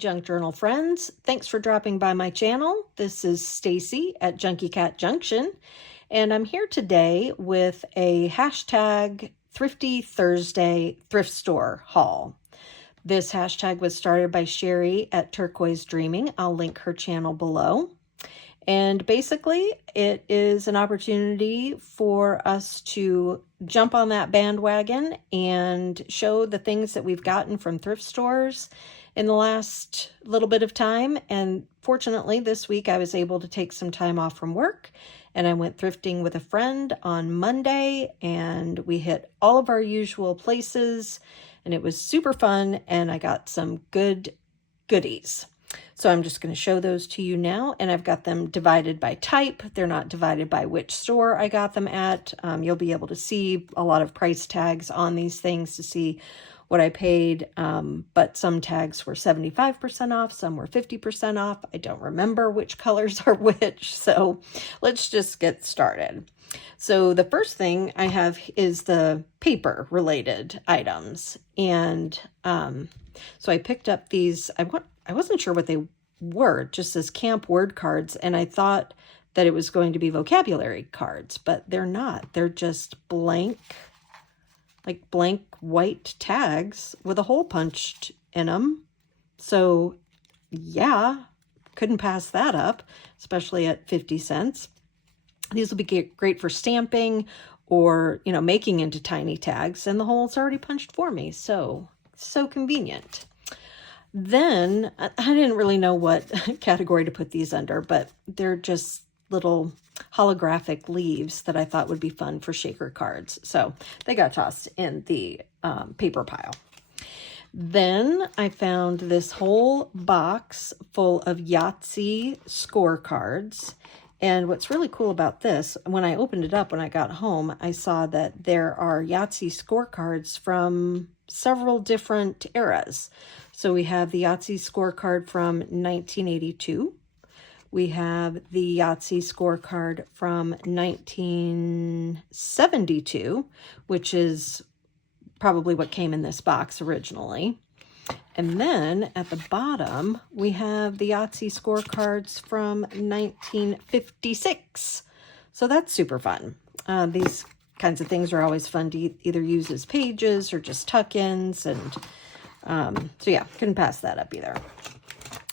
Junk Journal friends. Thanks for dropping by my channel. This is Stacy at JunkyCatJunction, and I'm here today with a hashtag Thrifty Thursday thrift store haul. This hashtag was started by Sherry at Turquoise Dreaming. I'll link her channel below. And basically, it is an opportunity for us to jump on that bandwagon and show the things that we've gotten from thrift stores in the last little bit of time. And fortunately, this week I was able to take some time off from work, and I went thrifting with a friend on Monday, and we hit all of our usual places, and it was super fun, and I got some good goodies. So I'm just going to show those to you now, and I've got them divided by type. They're not divided by which store I got them at. You'll be able to see a lot of price tags on these things to see what I paid, but some tags were 75% off, some were 50% off. I don't remember which colors are which, so let's just get started. So the first thing I have is the paper-related items, and so I picked up these. I wasn't sure what they were, just as camp word cards, and I thought that it was going to be vocabulary cards, but they're not. They're just blank, like blank white tags with a hole punched in them. So yeah, couldn't pass that up, especially at 50 cents. These will be great for stamping or, you know, making into tiny tags, and the hole's already punched for me. So convenient. Then I didn't really know what category to put these under, but they're just little holographic leaves that I thought would be fun for shaker cards. So they got tossed in the paper pile. Then I found this whole box full of Yahtzee scorecards. And what's really cool about this, when I opened it up when I got home, I saw that there are Yahtzee scorecards from several different eras. So we have the Yahtzee scorecard from 1982. We have the Yahtzee scorecard from 1972, which is probably what came in this box originally. And then at the bottom, we have the Yahtzee scorecards from 1956. So that's super fun. These kinds of things are always fun to either use as pages or just tuck-ins. And so yeah, couldn't pass that up either.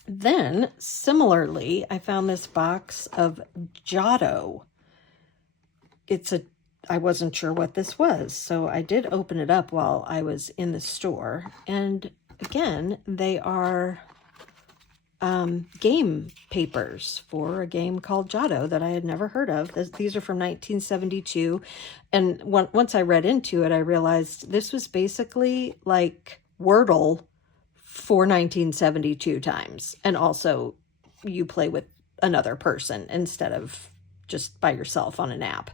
Then, similarly, I found this box of Giotto. I wasn't sure what this was, so I did open it up while I was in the store. And again, they are game papers for a game called Giotto that I had never heard of. These are from 1972. And once I read into it, I realized this was basically like Wordle for 1972 times. And also you play with another person instead of just by yourself on an app.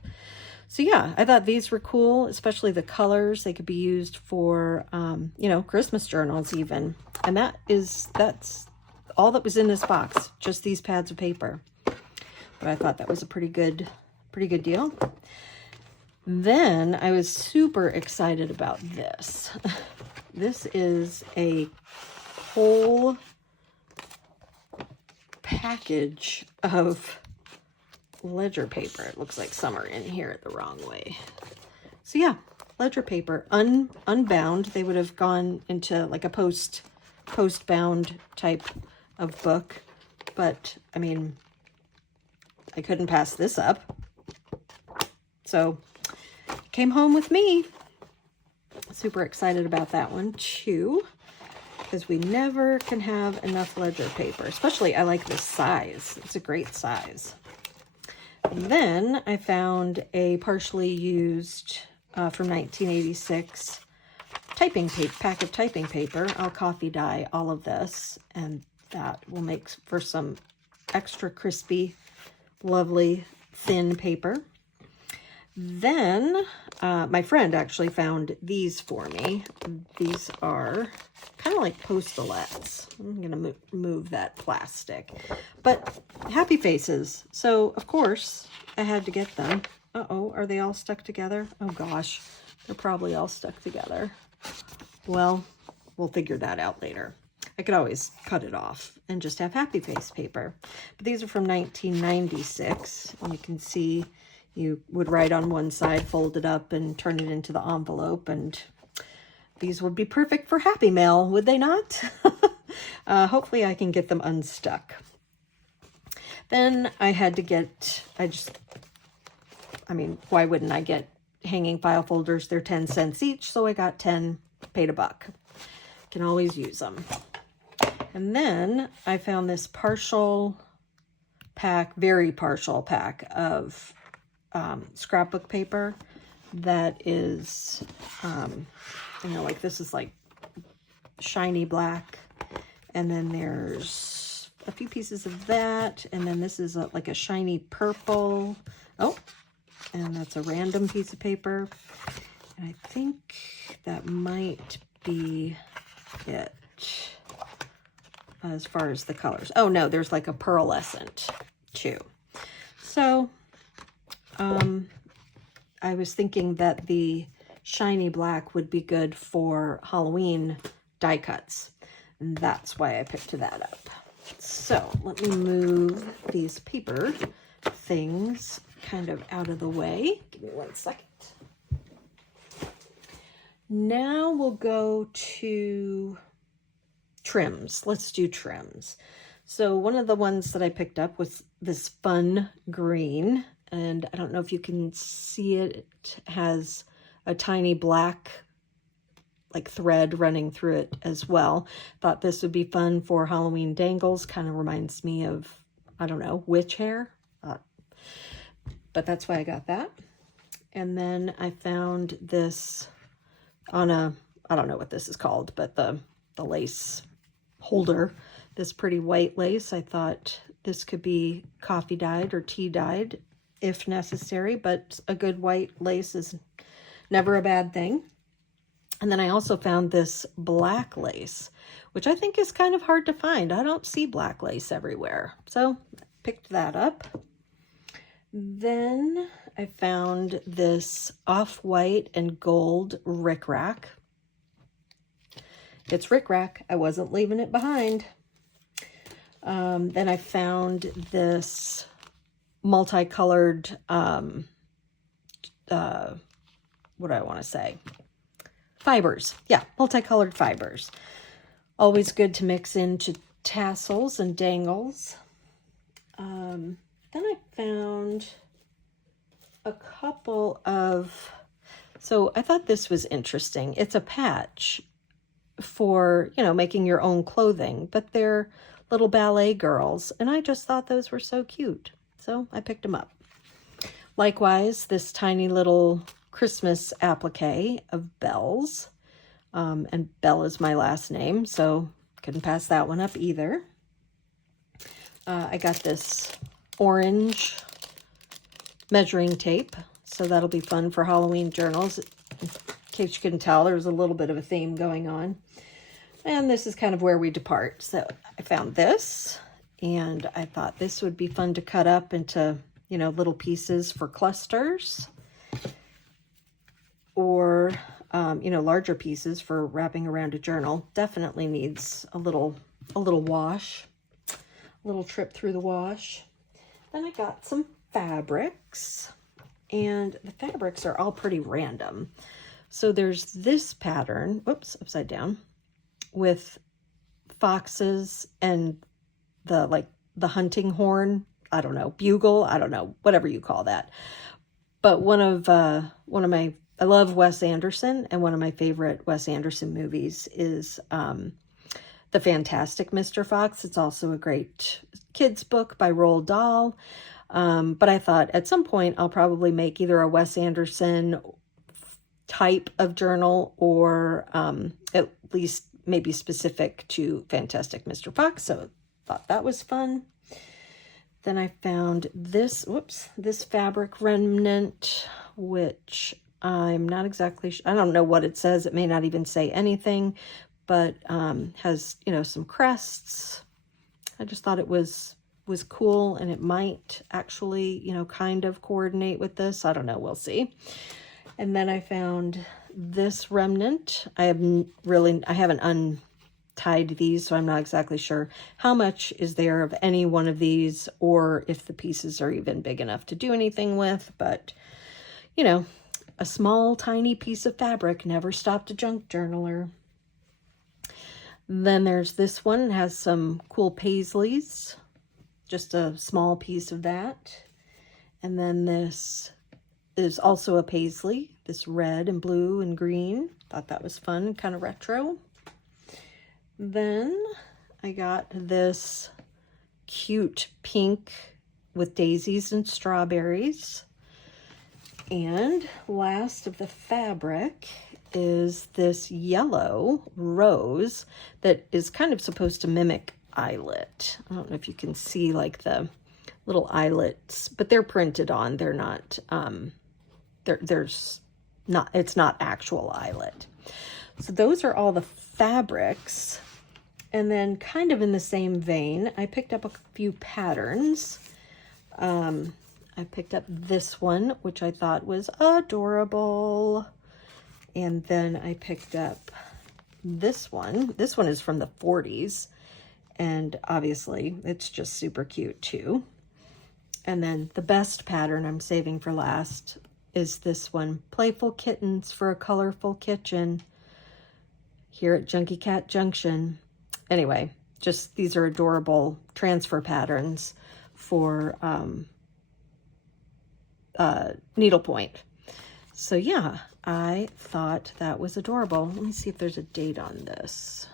So yeah, I thought these were cool, especially the colors. They could be used for, you know, Christmas journals even. And that's all that was in this box, just these pads of paper. But I thought that was a pretty good deal. Then I was super excited about this. This is a whole package of ledger paper. It looks like some are in here the wrong way. So yeah, ledger paper, unbound. They would have gone into like a post-bound type of book, but I mean, I couldn't pass this up. So came home with me. Super excited about that one too, because we never can have enough ledger paper. Especially, I like this size. It's a great size. Then I found a partially used from 1986 typing paper, pack of typing paper. I'll coffee dye all of this, and that will make for some extra crispy, lovely, thin paper. Then my friend actually found these for me. These are kind of like postalettes. I'm going to move that plastic. But happy faces. So, of course, I had to get them. Uh-oh, are they all stuck together? Oh, gosh. They're probably all stuck together. Well, we'll figure that out later. I could always cut it off and just have happy face paper. But these are from 1996. And you can see you would write on one side, fold it up, and turn it into the envelope. And these would be perfect for Happy Mail, would they not? Hopefully I can get them unstuck. Then I had to get, I mean, why wouldn't I get hanging file folders? They're 10 cents each, so I got 10, paid $1. Can always use them. And then I found this partial pack, very partial pack of scrapbook paper that is, you know, like this is like shiny black. And then there's a few pieces of that. And then this is like a shiny purple. Oh, and that's a random piece of paper. And I think that might be it as far as the colors. Oh no, there's like a pearlescent too. So I was thinking that the shiny black would be good for Halloween die cuts, and that's why I picked that up. So let me move these paper things kind of out of the way. Give me 1 second. Now we'll go to trims. Let's do trims. So one of the ones that I picked up was this fun green, and I don't know if you can see it. It has a tiny black like thread running through it as well. Thought this would be fun for Halloween dangles. Kind of reminds me of, I don't know, witch hair. But that's why I got that. And then I found this on a, I don't know what this is called, but the lace holder, this pretty white lace. I thought this could be coffee dyed or tea dyed if necessary, but a good white lace is never a bad thing. And then I also found this black lace, which I think is kind of hard to find. I don't see black lace everywhere. So picked that up. Then I found this off-white and gold rickrack. It's rickrack. I wasn't leaving it behind. Then I found this multicolored, what do I want to say? Fibers. Yeah, multicolored fibers. Always good to mix into tassels and dangles. Then I found a couple of, so I thought this was interesting. It's a patch for, you know, making your own clothing, but they're little ballet girls, and I just thought those were so cute. So I picked them up. Likewise, this tiny little Christmas applique of bells, and Belle is my last name, so couldn't pass that one up either. I got this orange measuring tape, so that'll be fun for Halloween journals. In case you couldn't tell, there's a little bit of a theme going on. And this is kind of where we depart. So I found this, and I thought this would be fun to cut up into, you know, little pieces for clusters, or, you know, larger pieces for wrapping around a journal. Definitely needs a little wash, a little trip through the wash. Then I got some fabrics, and the fabrics are all pretty random. So there's this pattern, whoops, upside down, with foxes and the hunting horn, I don't know, bugle, I don't know, whatever you call that. But one of my, I love Wes Anderson, and one of my favorite Wes Anderson movies is The Fantastic Mr. Fox. It's also a great kids book by Roald Dahl. But I thought at some point I'll probably make either a Wes Anderson type of journal, or at least maybe specific to Fantastic Mr. Fox. So I thought that was fun. Then I found this, this fabric remnant, which I'm not exactly sure. I don't know what it says. It may not even say anything, but has, you know, some crests. I just thought it was cool, and it might actually, you know, kind of coordinate with this. I don't know. We'll see. And then I found this remnant. I haven't tied these, so I'm not exactly sure how much is there of any one of these, or if the pieces are even big enough to do anything with. But, you know, a small, tiny piece of fabric never stopped a junk journaler. Then there's this one. It has some cool paisleys, just a small piece of that. And then this is also a paisley, this red and blue and green. Thought that was fun, kind of retro. Then I got this cute pink with daisies and strawberries. And last of the fabric is this yellow rose that is kind of supposed to mimic eyelet. I don't know if you can see like the little eyelets, but they're printed on. They're not, it's not actual eyelet. So those are all the fabrics. And then kind of in the same vein, I picked up a few patterns. I picked up this one, which I thought was adorable. And then I picked up this one. This one is from the 40s. And obviously it's just super cute too. And then the best pattern I'm saving for last is this one. Playful Kittens for a Colorful Kitchen, here at Junky Cat Junction. Anyway, just these are adorable transfer patterns for needlepoint. So yeah, I thought that was adorable. Let me see if there's a date on this.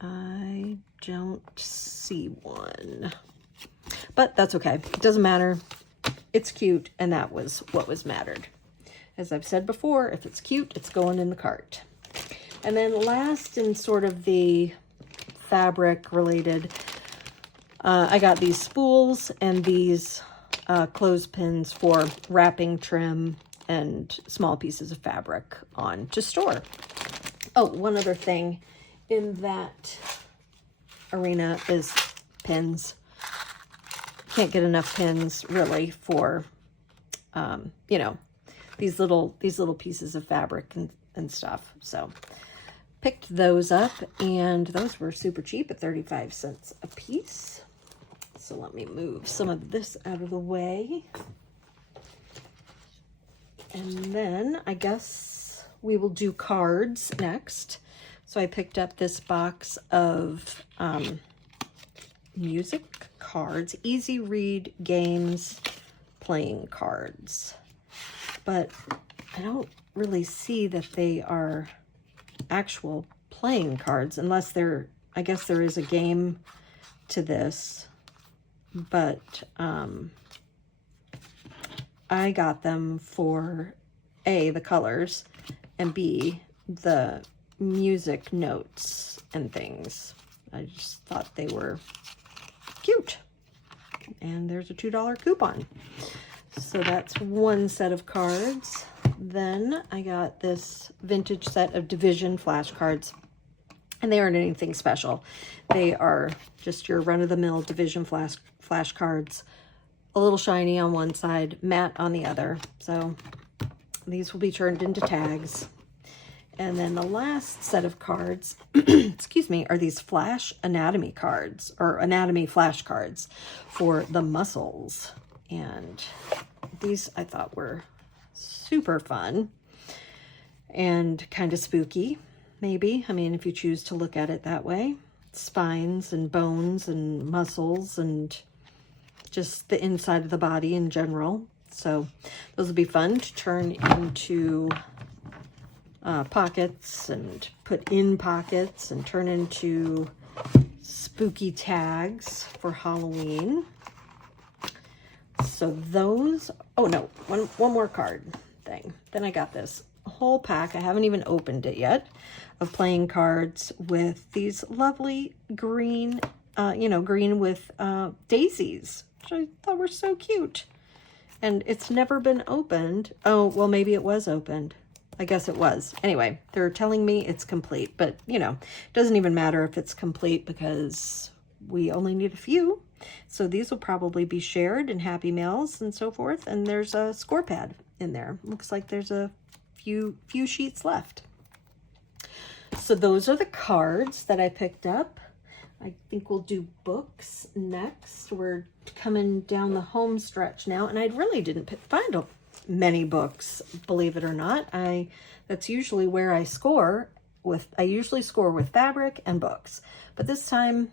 I don't see one, but that's okay. It doesn't matter. It's cute, and that was what was mattered. As I've said before, if it's cute, it's going in the cart. And then last in sort of the fabric related, I got these spools and these clothespins for wrapping trim and small pieces of fabric on to store. Oh, one other thing in that arena is pins. Can't get enough pins really for, you know, these little pieces of fabric and stuff. So picked those up, and those were super cheap at 35 cents a piece. So let me move some of this out of the way. And then I guess we will do cards next. So I picked up this box of music cards, easy read games, playing cards. But I don't really see that they are actual playing cards, unless they're, I guess there is a game to this. But I got them for A, the colors, and B, the music notes and things. I just thought they were cute. And there's a $2 coupon. So that's one set of cards. Then I got this vintage set of Division flashcards. And they aren't anything special. They are just your run-of-the-mill Division flashcards. A little shiny on one side, matte on the other. So these will be turned into tags. And then the last set of cards, excuse me, are these flash anatomy cards, or anatomy flashcards for the muscles. And these I thought were super fun and kind of spooky, maybe. I mean, if you choose to look at it that way. Spines and bones and muscles and just the inside of the body in general. So those will be fun to turn into pockets and put in pockets and turn into spooky tags for Halloween. So those, oh no, one more card thing. Then I got this whole pack, I haven't even opened it yet, of playing cards with these lovely green, green with daisies, which I thought were so cute. And it's never been opened. Oh, well, maybe it was opened. I guess it was. Anyway, they're telling me it's complete, but you know, it doesn't even matter if it's complete because we only need a few. So these will probably be shared in Happy Mails and so forth. And there's a score pad in there. Looks like there's a few sheets left. So those are the cards that I picked up. I think we'll do books next. We're coming down the home stretch now, and I really didn't find many books, believe it or not. That's usually where I score with. I usually score with fabric and books, but this time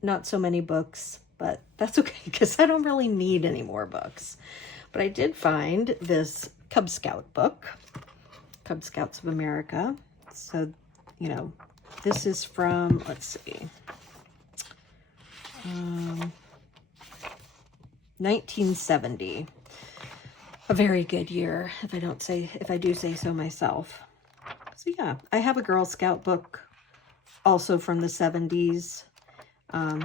not so many books, but that's okay because I don't really need any more books. But I did find this Cub Scout book, Cub Scouts of America. So, you know, this is from, let's see, 1970. A very good year, if I do say so myself. So yeah, I have a Girl Scout book also from the 70s.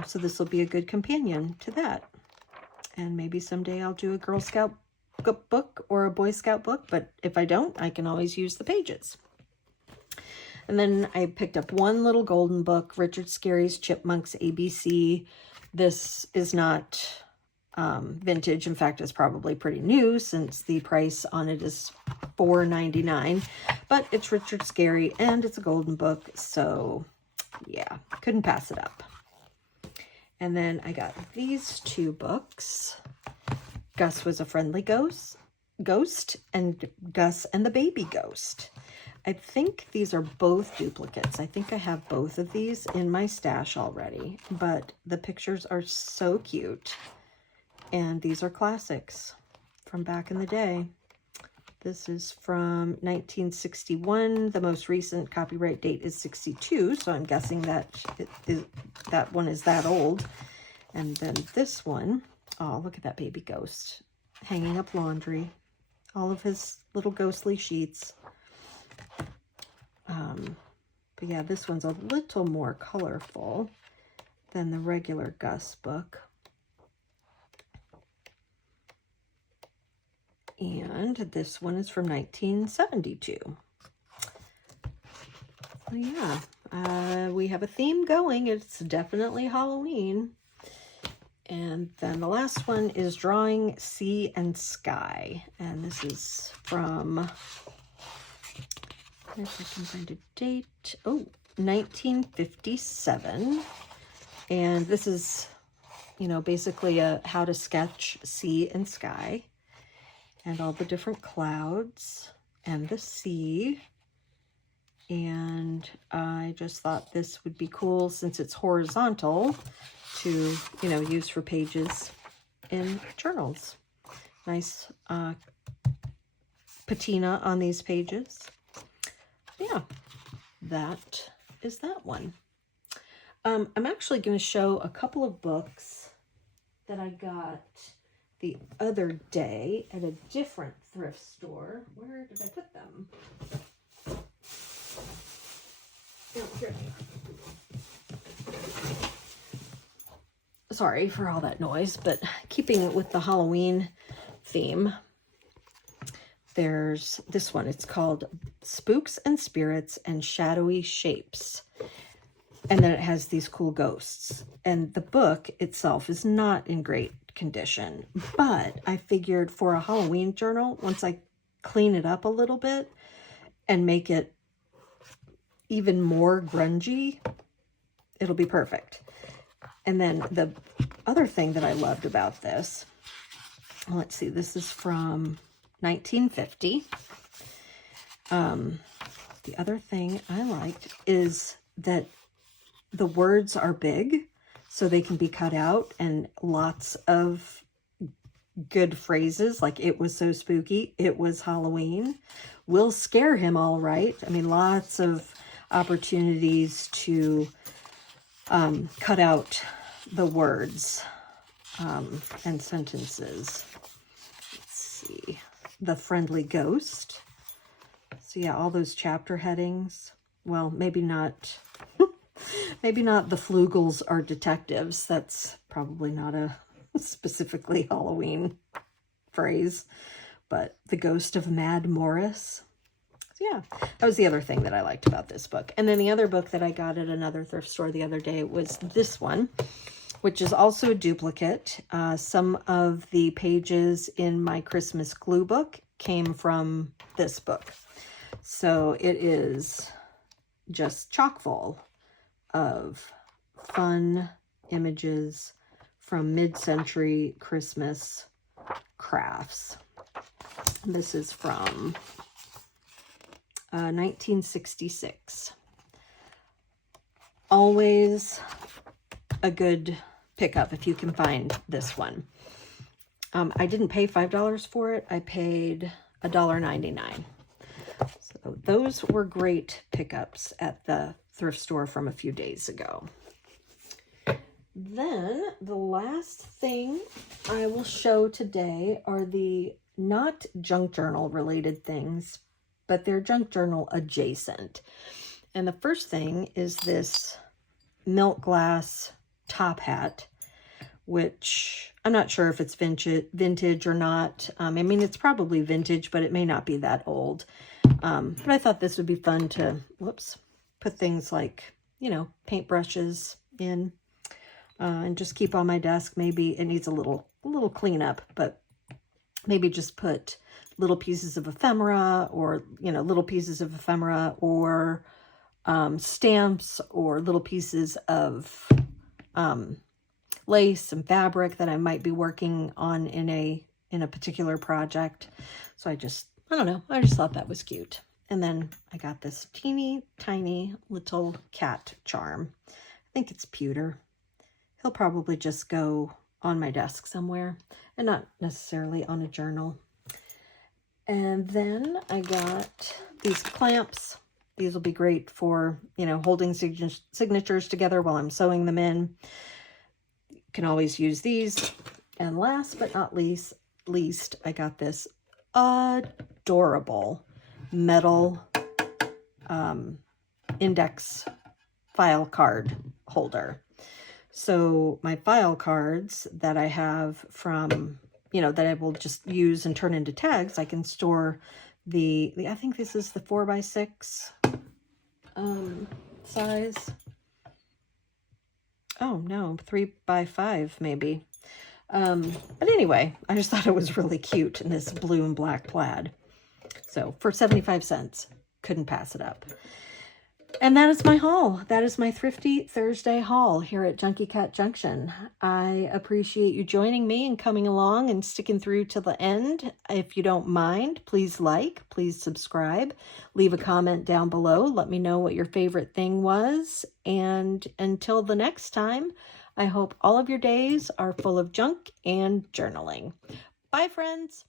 So this will be a good companion to that. And maybe someday I'll do a Girl Scout book or a Boy Scout book, but if I don't, I can always use the pages. And then I picked up one little golden book, Richard Scarry's Chipmunks ABC. This is not vintage. In fact, it's probably pretty new since the price on it is $4.99, but it's Richard Scarry and it's a golden book. So yeah, couldn't pass it up. And then I got these two books. Gus Was a Friendly Ghost and Gus and the Baby Ghost. I think these are both duplicates. I think I have both of these in my stash already, but the pictures are so cute. And these are classics from back in the day. This is from 1961. The most recent copyright date is 62, so I'm guessing that that one is that old. And then this one, oh, look at that baby ghost hanging up laundry. All of his little ghostly sheets. But yeah, this one's a little more colorful than the regular Gus book. And this one is from 1972. So yeah, we have a theme going. It's definitely Halloween. And then the last one is Drawing Sea and Sky. And this is from, if I can find a date, 1957. And this is, you know, basically a how to sketch sea and sky. And all the different clouds and the sea. And I just thought this would be cool since it's horizontal to, you know, use for pages in journals. Nice patina on these pages. Yeah, that is that one. I'm actually going to show a couple of books that I got the other day at a different thrift store. Where did I put them? Oh, here they are. Sorry for all that noise, but keeping it with the Halloween theme, there's this one. It's called Spooks and Spirits and Shadowy Shapes. And then it has these cool ghosts. And the book itself is not in great condition, but I figured for a Halloween journal, once I clean it up a little bit and make it even more grungy, it'll be perfect. And then the other thing that I loved about this, let's see, this is from 1950. The other thing I liked is that the words are big, so they can be cut out, and lots of good phrases like "it was so spooky," "it was Halloween," "we'll scare him all right." I mean, lots of opportunities to cut out the words and sentences. Let's see. The Friendly Ghost. So yeah, all those chapter headings. Well, maybe not... Maybe not the Flugels are detectives. That's probably not a specifically Halloween phrase. But The Ghost of Mad Morris. So yeah, that was the other thing that I liked about this book. And then the other book that I got at another thrift store the other day was this one, which is also a duplicate. Some of the pages in my Christmas glue book came from this book. So it is just chock full of fun images from mid-century Christmas crafts. This is from 1966. Always a good pickup if you can find this one. I didn't pay $5 for it. I paid $1.99. So those were great pickups at the thrift store from a few days ago. Then the last thing I will show today are the not junk journal related things, but they're junk journal adjacent. And the first thing is this milk glass top hat, which I'm not sure if it's vintage or not. I mean, it's probably vintage, but it may not be that old. But I thought this would be fun to, put things like, you know, paintbrushes in, and just keep on my desk. Maybe it needs a little cleanup, but maybe just put little pieces of ephemera, or, you know, little pieces of ephemera, or stamps, or little pieces of lace and fabric that I might be working on in a particular project. So I don't know, I just thought that was cute. And then I got this teeny tiny little cat charm. I think it's pewter. He'll probably just go on my desk somewhere and not necessarily on a journal. And then I got these clamps. These will be great for, you know, holding signatures together while I'm sewing them in. You can always use these. And last but not least, I got this adorable metal index file card holder. So my file cards that I have from, you know, that I will just use and turn into tags, I can store I think this is the 4x6 size. Oh no, 3x5 maybe. But anyway, I just thought it was really cute in this blue and black plaid. So for 75 cents, couldn't pass it up. And that is my haul. That is my Thrifty Thursday haul here at Junky Cat Junction. I appreciate you joining me and coming along and sticking through to the end. If you don't mind, please please subscribe, leave a comment down below. Let me know what your favorite thing was. And until the next time, I hope all of your days are full of junk and journaling. Bye, friends.